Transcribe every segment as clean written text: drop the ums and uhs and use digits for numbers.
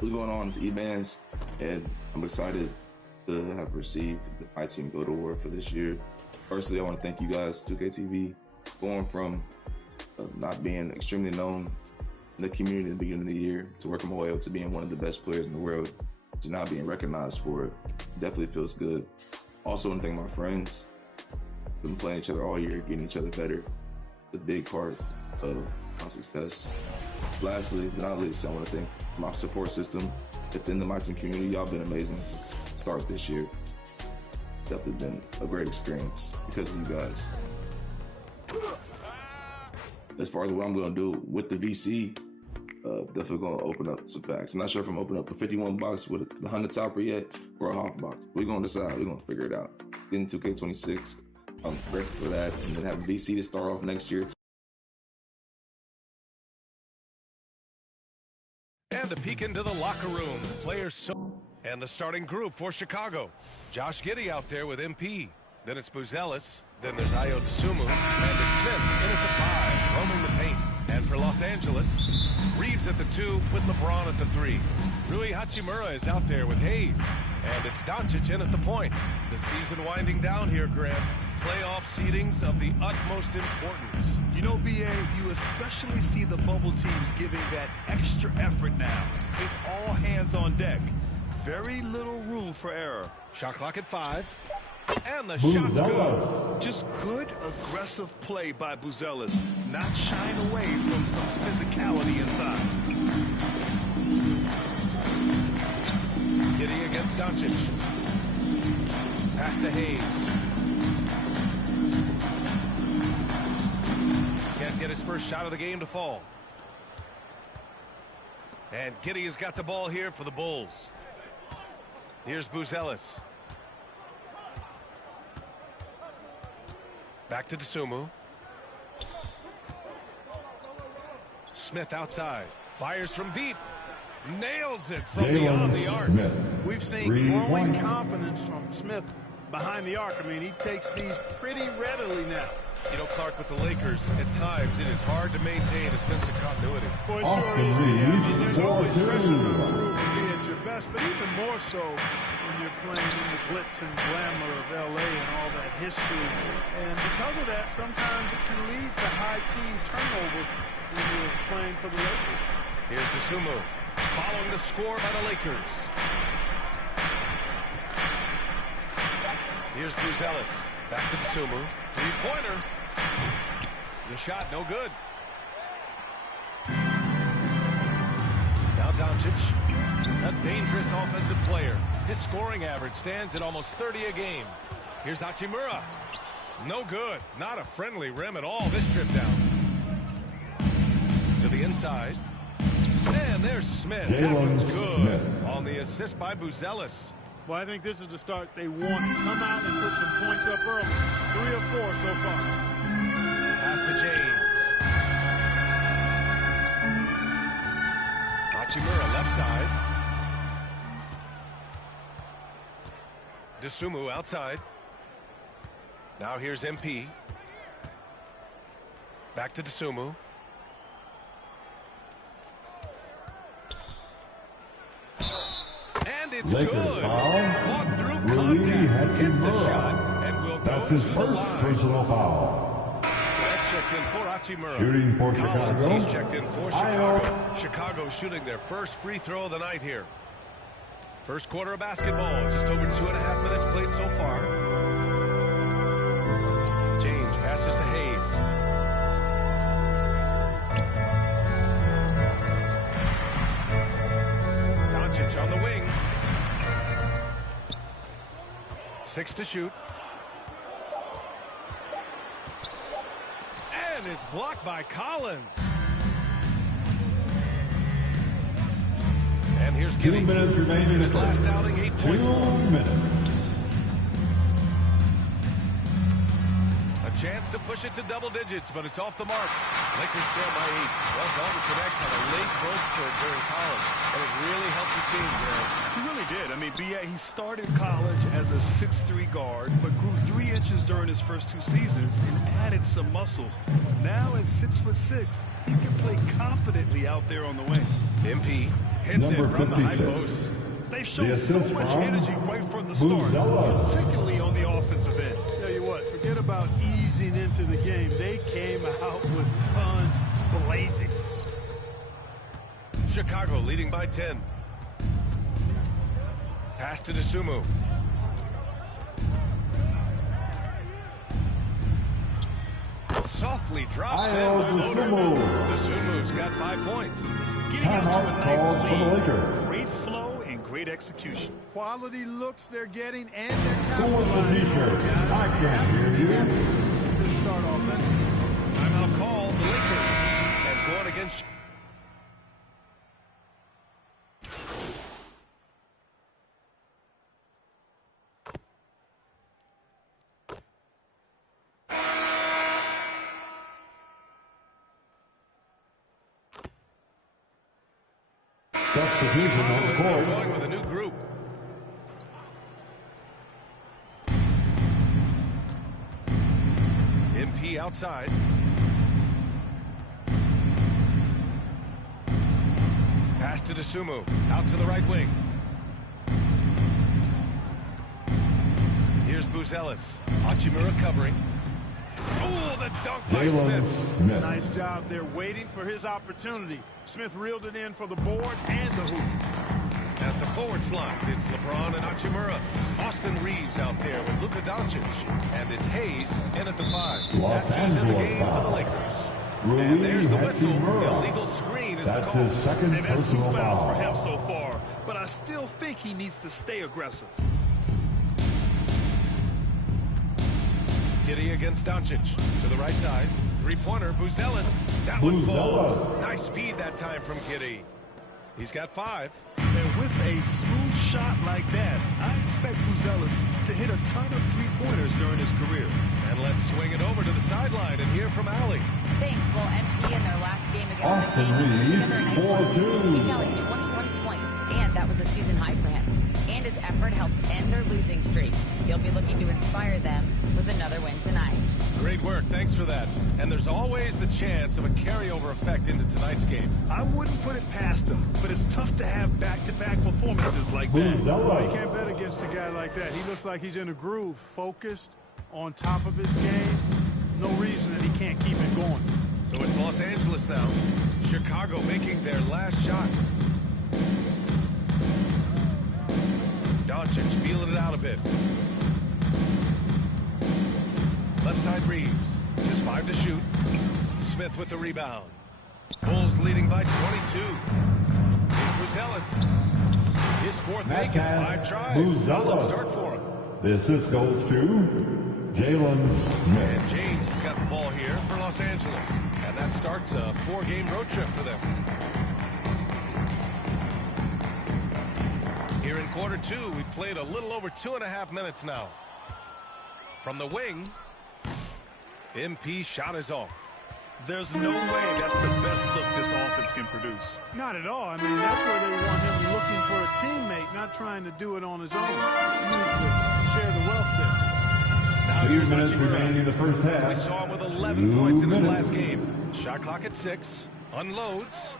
What's going on? It's E-Bands, and I'm excited to have received the My Team GOAT Award for this year. Firstly, I want to thank you guys, 2K TV, going from not being extremely known in the community at the beginning of the year to working my way up to being one of the best players in the world, to now being recognized for it. Definitely feels good. Also, I want to thank my friends. We've been playing each other all year, getting each other better. It's a big part of my success. Lastly, but not least, I want to thank my support system within the My Team community. Y'all been amazing. Start this year. Definitely been a great experience because of you guys. As far as what I'm going to do with the VC, definitely going to open up some packs. I'm not sure if I'm opening up the 51 box with the 100 topper yet or a half box. We're going to decide. We're going to figure it out. Getting 2K26, I'm grateful for that. And then have VC to start off next year. And a peek into the locker room. Players and the starting group for Chicago. Josh Giddey out there with MP. Then it's Buzelis. Then there's Ayo Dosunmu. And it's Smith in at the 5, roaming the paint. And for Los Angeles, Reeves at the 2 with LeBron at the 3. Rui Hachimura is out there with Hayes. And it's Doncic in at the point. The season winding down here, Grant. Playoff seedings of the utmost importance. You know, BA, you especially see the bubble teams giving that extra effort now. It's all hands on deck. Very little room for error. Shot clock at 5. And the shot's good. Just good, aggressive play by Buzelis. Not shying away from some physicality inside. Giddey against Doncic. Pass to Hayes. Can't get his first shot of the game to fall. And Giddey has got the ball here for the Bulls. Here's Buzelis. Back to Dosunmu. Smith outside. Fires from deep. Nails it from beyond the arc. We've seen growing confidence from Smith behind the arc. I mean, he takes these pretty readily now. You know, Clark, with the Lakers, at times it is hard to maintain a sense of continuity. Boy, sure is. I mean, there's always pressure to improve and be at your best, but even more so when you're playing in the glitz and glamour of L.A. and all that history. And because of that, sometimes it can lead to high team turnover when you're playing for the Lakers. Here's Dosunmu, following the score by the Lakers. Here's Buzelis. Back to Dosunmu. Three-pointer. The shot, no good. Now Doncic, a dangerous offensive player. His scoring average stands at almost 30 a game. Here's Hachimura. No good. Not a friendly rim at all this trip down. To the inside. And there's Smith. That one's good. On the assist by Buzelis. Well, I think this is the start they want. Come out and put some points up early. 3 or 4 so far. Pass to James. Hachimura left side. Dosunmu outside. Now here's MP. Back to Dosunmu. And it's Lakers good. Foul. Fought through contact, hit the shot, and will go That's his to the first line. personal foul. That's checked in for Hachimura. Shooting for Collins, Chicago. he's checked in for Chicago. Chicago shooting their first free throw of the night here. First quarter of basketball, just over 2.5 minutes played so far. James passes to Hayes. Doncic on the wing. 6 to shoot. And it's blocked by Collins. And here's 2 Giddey. minutes remaining in His last outing, 8 points. 2 minutes. A Chance to push it to double digits, but it's off the mark. Lakers trail by 8. Well, Dalton Connect had a late growth spurt during college, and it really helped his team, Greg. He really did. I mean, he started college as a 6'3" guard, but grew 3 inches during his first 2 seasons and added some muscles. Now at 6'6", he can play confidently out there on the wing. MP hits it from the high post. They've shown so much energy right from the start, particularly on the offensive end. Tell you what, forget about easing into the game. They came out with guns blazing. Chicago leading by 10. Pass to Dosunmu. Softly drops in. Dosunmu's got 5 points. Getting into a nice lead. Great flow and great execution. Quality looks they're getting, and they're capitalizing. I can't hear you. Good start offensively. Timeout call, the Lakers. And going against... Substitution on the court. Going with a new group. MP outside. Pass to Dosunmu. Out to the right wing. Here's Buzelis. Hachimura covering. Oh, the dunk by Smith. Nice job there waiting for his opportunity. Smith reeled it in for the board and the hoop. At the forward slots, it's LeBron and Hachimura. Austin Reeves out there with Luka Doncic. And it's Hayes in at the 5. That's who's in the game for the Lakers. And there's the whistle. The illegal screen is the call. That's his second And that's 2 personal fouls foul. for him so far. But I still think he needs to stay aggressive. Giddey against Doncic. To the right side. 3-pointer, Buzelis. That one falls. Nice feed that time from Giddey. He's got 5. And with a smooth shot like that, I expect Buzelis to hit a ton of 3-pointers during his career. And let's swing it over to the sideline and hear from Allie. Thanks. Well, MP in their last game against Austin the Kings Reeves, put together a nice 4-2. one. He tallied 21 points, and that was a season high for him. And his effort helped end their losing streak. He'll be looking to inspire them with another win tonight. Great work. Thanks for that. And there's always the chance of a carryover effect into tonight's game. I wouldn't put it past him, but it's tough to have back-to-back performances like that. Well, you can't bet against a guy like that. He looks like he's in a groove, focused, on top of his game. No reason that he can't keep it going. So it's Los Angeles now. Chicago making their last shot. Doncic feeling it out a bit. Left side Reeves. Just 5 to shoot. Smith with the rebound. Bulls leading by 22. Here's Buzelis. His 4th make in 5 tries. Solid start for him. The assist goes to Jalen Smith. And James has got the ball here for Los Angeles. And that starts a 4-game road trip for them. Here in quarter 2, we played a little over 2.5 minutes now. From the wing, MP shot is off. There's no way that's the best look this offense can produce. Not at all. I mean, that's where they want him looking for a teammate, not trying to do it on his own. He needs to share the wealth there. Now 2 here's minutes Hachimura. remaining in the first half. We saw him with 11 points in his 2 last minutes. game. Shot clock at 6. Unloads.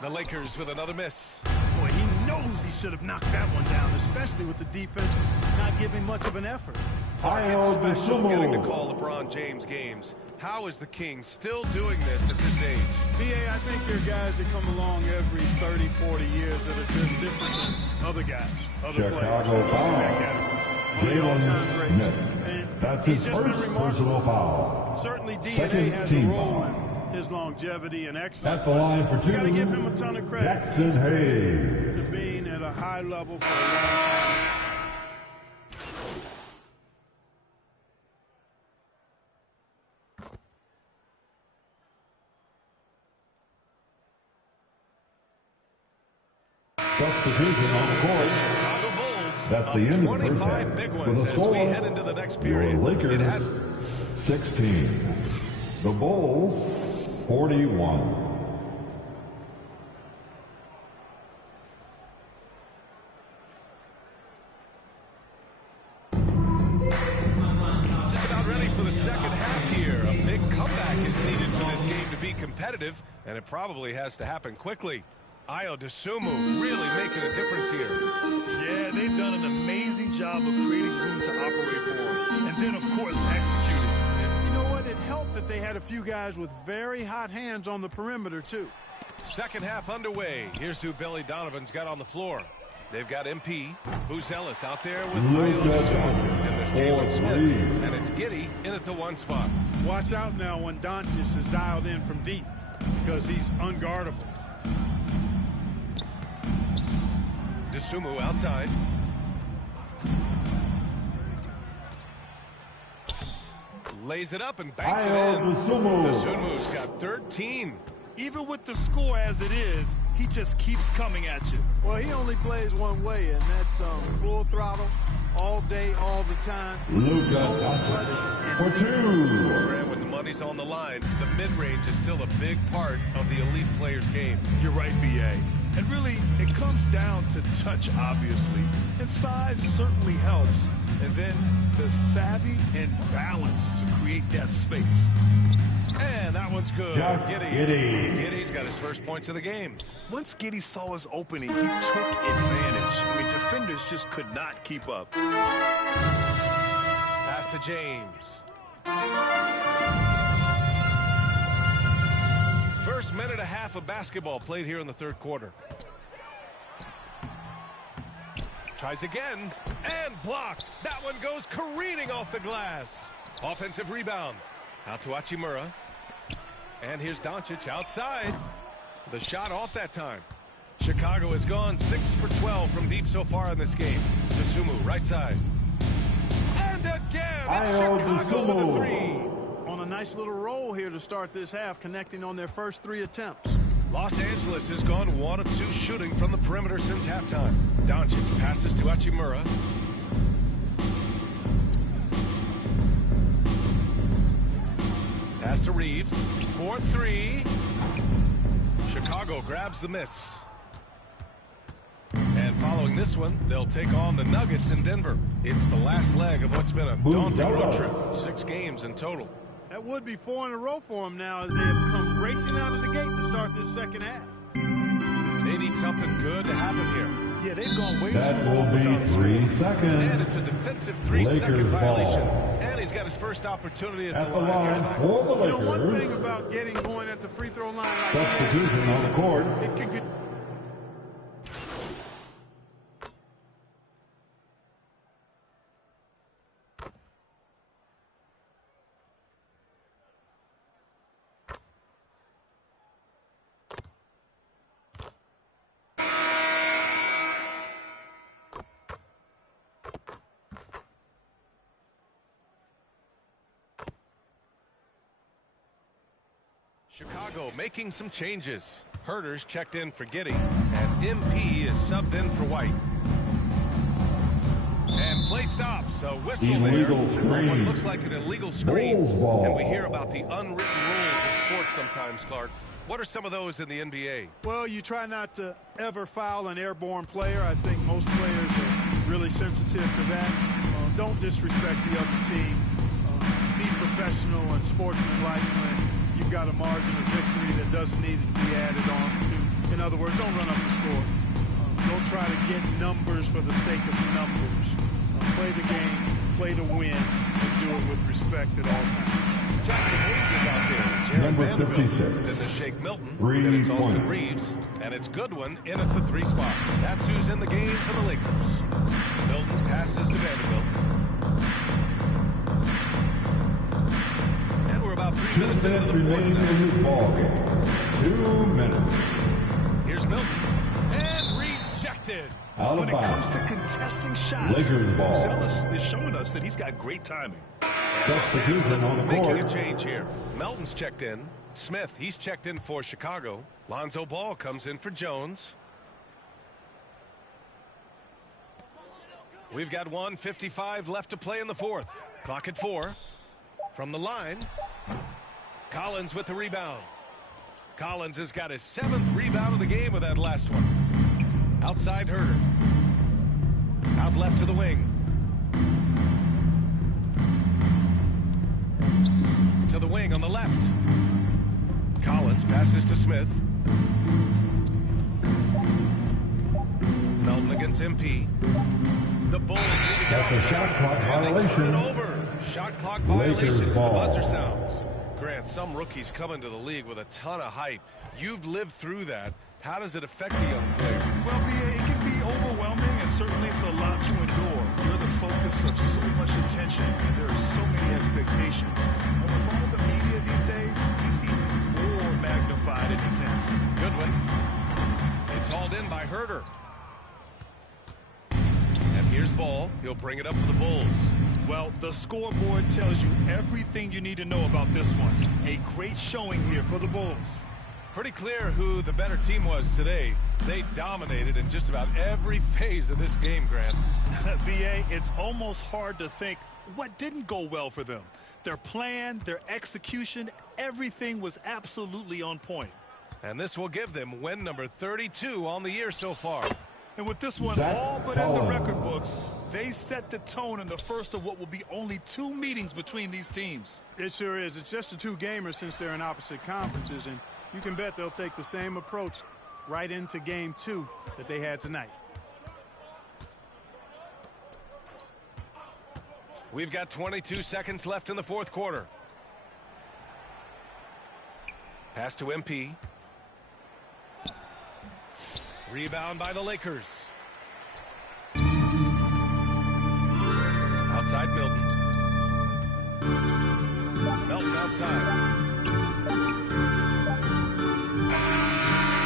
The Lakers with another miss. Boy, he knows he should have knocked that one down, especially with the defense not giving much of an effort. It's special getting to call LeBron James games. How is the Kings still doing this at this age? BA, I think there are guys that come along every 30, 40 years that are just different than other guys, other Chicago players. foul. Jalen Smith. That's his first personal foul. Certainly DNA Second has a team role foul. in his longevity and excellence. At the line for 2, Got to give him a ton of credit. Jackson Hayes. To being at a high level for a long time. Substitution on the court. Chicago Bulls That's up the end of the first 25 half. big With ones a as score, we head into the next your period. Lakers It has 16. The Bulls, 41. Just about ready for the second half here. A big comeback is needed for this game to be competitive, and it probably has to happen quickly. Ayo Dosunmu really making a difference here. Yeah, they've done an amazing job of creating room to operate for him. And then, of course, executing. You know what? It helped that they had a few guys with very hot hands on the perimeter, too. Second half underway. Here's who Billy Donovan's got on the floor. They've got MP, Buzelis out there with Ayo Dosunmu. And there's Jalen Smith. And it's Giddey in at the 1 spot. Watch out now when Doncic is dialed in from deep, because he's unguardable. Dosunmu outside. Lays it up and banks it in. Dosunmu's got 13. Even with the score as it is, he just keeps coming at you. Well, he only plays one way, and that's full throttle, all day, all the time. Luka Doncic for 2. And when the money's on the line, the mid-range is still a big part of the elite player's game. You're right, B.A. And really, it comes down to touch, obviously, and size certainly helps. And then the savvy and balance to create that space. And that one's good. Giddey. Giddey's got his first points of the game. Once Giddey saw his opening, he took advantage. I mean, defenders just could not keep up. Pass to James. First minute and a half of basketball played here in the third quarter. Tries again and blocked. That one goes careening off the glass. Offensive rebound. Out to Hachimura. And here's Doncic outside. The shot off that time. Chicago has gone 6 for 12 from deep so far in this game. Dosunmu right side. And again, it's Chicago with a 3. On a nice little roll here to start this half, connecting on their first 3 attempts. Los Angeles has gone 1 of 2 shooting from the perimeter since halftime. Doncic passes to Hachimura. Pass to Reeves. 4-3. Chicago grabs the miss. And following this one, they'll take on the Nuggets in Denver. It's the last leg of what's been a daunting road trip. 6 games in total. That would be 4 in a row for them now as they have come racing out of the gate to start this second half. They need something good to happen here. Yeah, they've gone way That too will long without be a 3 screen. seconds. And it's a defensive 3-second violation. And he's got his first opportunity At the line for the You know, one thing Lakers. about getting going at the free throw line like Substitution on the court. it can get... Chicago making some changes. Herter's checked in for Giddey, and MP is subbed in for White. And play stops. A whistle Illegal there. screen. What looks like an illegal screen. Bulls ball. And we hear about the unwritten rules of sports sometimes, Clark. What are some of those in the NBA? Well, you try not to ever foul an airborne player. I think most players are really sensitive to that. Don't disrespect the other team. Be professional and sportsmanlike when you've got a margin of victory that doesn't need to be added on to. In other words, don't run up the score. Don't try to get numbers for the sake of numbers. Play the game, play to win, and do it with respect at all times. Jackson Hayes is out there. Jared Number Vanderbilt. 56. Then the Shake Milton. 3 Then it's Austin points. Reeves. And it's Goodwin in at the 3 spot. That's who's in the game for the Lakers. Milton passes to Vanderbilt. And we're about 3 2 minutes into minutes the fourth remaining now. in this ball game. 2 minutes. Here's Milton. And rejected. Out When of it comes bounds. to contesting shots, Lakers ball. Buzelis is showing us that he's got great timing. Substitution on the Making a court. change here. Melton's checked in. Smith, he's checked in for Chicago. Lonzo Ball comes in for Jones. We've got 1:55 left to play in the fourth. Clock at 4. From the line, Collins with the rebound. Collins has got his 7th rebound of the game with that last one. Outside Herder. Out left to the wing. To the wing on the left. Collins passes to Smith. Melton against MP. The Bulls need to That's a shot clock and they violation. turn it over. Shot clock Lakers violation as the ball. buzzer sounds. Grant, some rookies come into the league with a ton of hype. You've lived through that. How does it affect the young player? Well, BA, it can be overwhelming, and certainly it's a lot to endure. You're the focus of so much attention, and there are so many expectations. And with all the media these days, it's even more magnified and intense. Good one. It's hauled in by Herder. And here's Ball. He'll bring it up to the Bulls. Well, the scoreboard tells you everything you need to know about this one. A great showing here for the Bulls. Pretty clear who the better team was today. They dominated in just about every phase of this game, Grant. BA, it's almost hard to think what didn't go well for them. Their plan, their execution, everything was absolutely on point. And this will give them win number 32 on the year so far. And with this one Zach all but in the Collins. record books, they set the tone in the first of what will be only 2 meetings between these teams. It sure is. It's just the 2 gamers since they're in opposite conferences, and you can bet they'll take the same approach right into game 2 that they had tonight. We've got 22 seconds left in the 4th quarter. Pass to MP. Rebound by the Lakers. Outside Milton. Melton outside.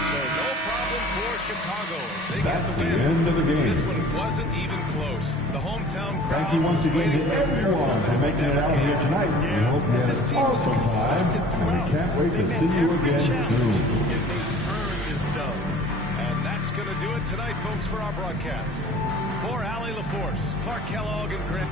So no problem for Chicago as they get That's the the win. end of the game. This one wasn't even close. The hometown crowd Thank you once was again waiting to for a miracle. everyone for making it out here tonight. We hope you had This an team was awesome consistent time, and we throughout. can't wait They to met see you every again challenge, soon. and they earned this dub. And that's going to do it tonight, folks, for our broadcast. For Allie LaForce, Clark Kellogg, and Grant.